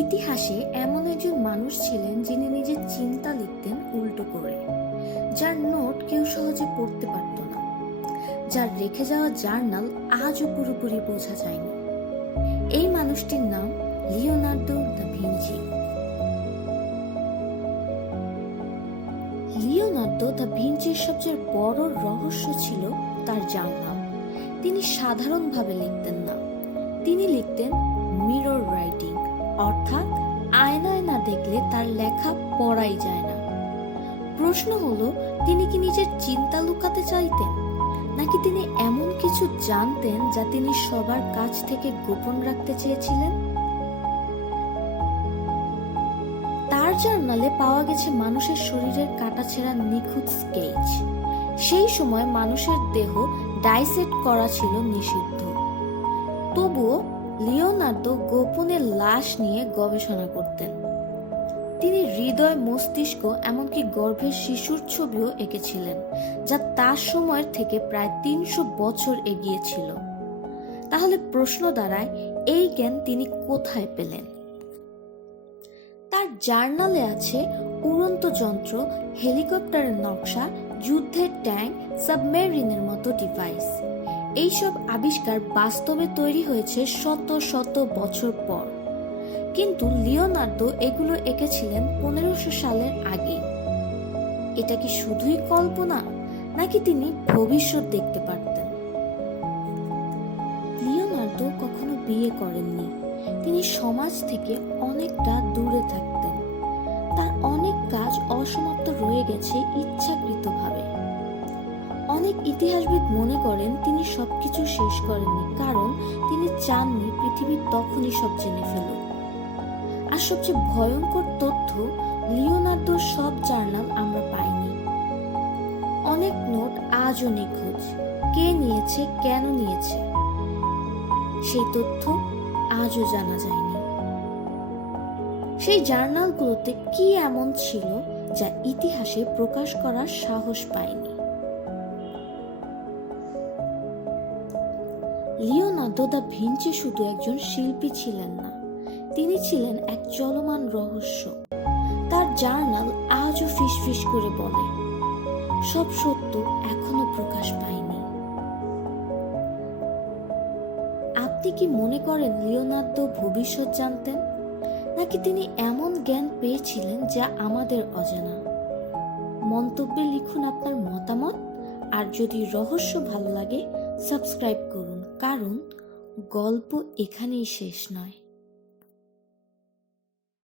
ইতিহাসে এমন একজন মানুষ ছিলেন যিনি নিজের চিন্তা লিখতেন উল্টো করে, যার নোট কেউ সহজে পড়তে পারত না। যার রেখে যাওয়া জার্নাল আজও পুরোপুরি বোঝা যায়নি। এই মানুষটির নাম Leonardo da Vinci. Leonardo da ভিঞ্চির সবচেয়ে বড় রহস্য ছিল তার জার্নাল। তিনি সাধারণভাবে লিখতেন না। তিনি লিখতেন মিরর রাইটিং। তার লেখা পড়াই যায় না। প্রশ্ন হলো, তিনি কি নিজের চিন্তা লুকাতে চাইতেন? নাকি তিনি এমন কিছু জানতেন যা তিনি সবার কাছ থেকে গোপন রাখতে চেয়েছিলেন? তার জার্নালে পাওয়া গেছে মানুষের শরীরের কাটাছেঁড়া নিখুঁত স্কেচ। সেই সময় মানুষের দেহ ডাইসেট করা ছিল নিষিদ্ধ। তবুও লিওনার্দো গোপনে লাশ নিয়ে গবেষণা করতেন। তিনি হৃদয়, মস্তিষ্ক, এমনকি গর্ভের শিশুর ছবিও এঁকেছিলেন, যা তার সময়ের থেকে প্রায় তিনশো বছর এগিয়ে ছিল। তাহলে প্রশ্ন দাঁড়ায়, এই জ্ঞান তিনি কোথায় পেলেন? তার জার্নালে আছে উড়ন্ত যন্ত্র, হেলিকপ্টারের নকশা, যুদ্ধের ট্যাঙ্ক, সাবমেরিনের মতো ডিভাইস। এইসব আবিষ্কার বাস্তবে তৈরি হয়েছে শত শত বছর পর। কিন্তু লিওনার্দো এগুলো এঁকেছিলেন পনেরোশো সালের আগে। এটা কি শুধুই কল্পনা, নাকি তিনি ভবিষ্যৎ দেখতে পারতেন? লিওনার্দো কখনো বিয়ে করেননি। তিনি সমাজ থেকে অনেকটা দূরে থাকতেন। তার অনেক কাজ অসমাপ্ত রয়ে গেছে ইচ্ছাকৃতভাবে। অনেক ইতিহাসবিদ মনে করেন তিনি সবকিছু শেষ করেননি, কারণ তিনি চাননি পৃথিবী তখনই সব জেনে ফেলুক। আর সবচেয়ে ভয়ঙ্কর তথ্য, লিওনার্দোর সব জার্নাল আমরা পাইনি। অনেক নোট আজও নিখোঁজ। কে নিয়েছে, কেন নিয়েছে? সেই তথ্য আজও জানা যায়নি। সেই জার্নালগুলোতে কি এমন ছিল যা ইতিহাসে প্রকাশ করার সাহস পায়নি? লিওনার্দো দা ভিঞ্চি শুধু একজন শিল্পী ছিলেন না তিনি ছিলেন এক চলমান রহস্য। তার জার্নাল আজও ফিসফিস করে বলে। সব সত্য এখনও প্রকাশ পায়নি। আপনি কি মনে করেন লিওনার্দো ভবিষ্যৎ জানতেন? নাকি তিনি এমন জ্ঞান পেয়েছিলেন যা আমাদের অজানা? মন্তব্যে লিখুন আপনার মতামত। আর যদি রহস্য ভালো লাগে, সাবস্ক্রাইব করুন। কারণ গল্প এখানেই শেষ নয়।